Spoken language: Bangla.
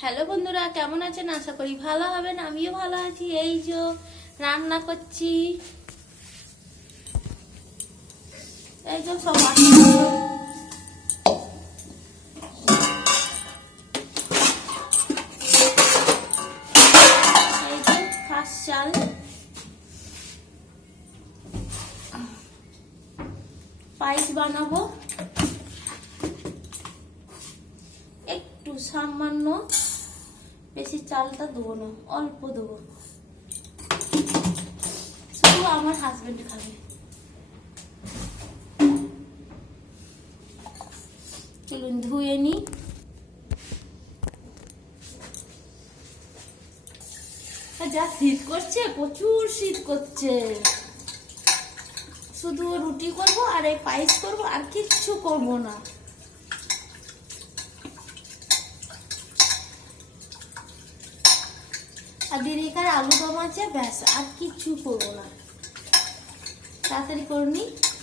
হ্যালো বন্ধুরা, কেমন আছেন? আশা করি ভালো হবেন। আমিও ভালো আছি। এই যে রান্না করছি, এই যে সব এই যে খাস চাল, পায়েস বানাবো। একটু সামান্য, বেশি চালটা দেবো না, অল্প দেবো, শুধু আমার হাজবেন্ড খাবে। চলুন ধুয়ে নি। যা শীত করছে, প্রচুর শীত করছে। শুধু রুটি করবো আর এই পায়েস করবো, আর কিচ্ছু করবো না। আর দিদিকার আলু দম আছে, ব্যাস, আর কিচ্ছু করবো না। তাড়াতাড়ি করে নি।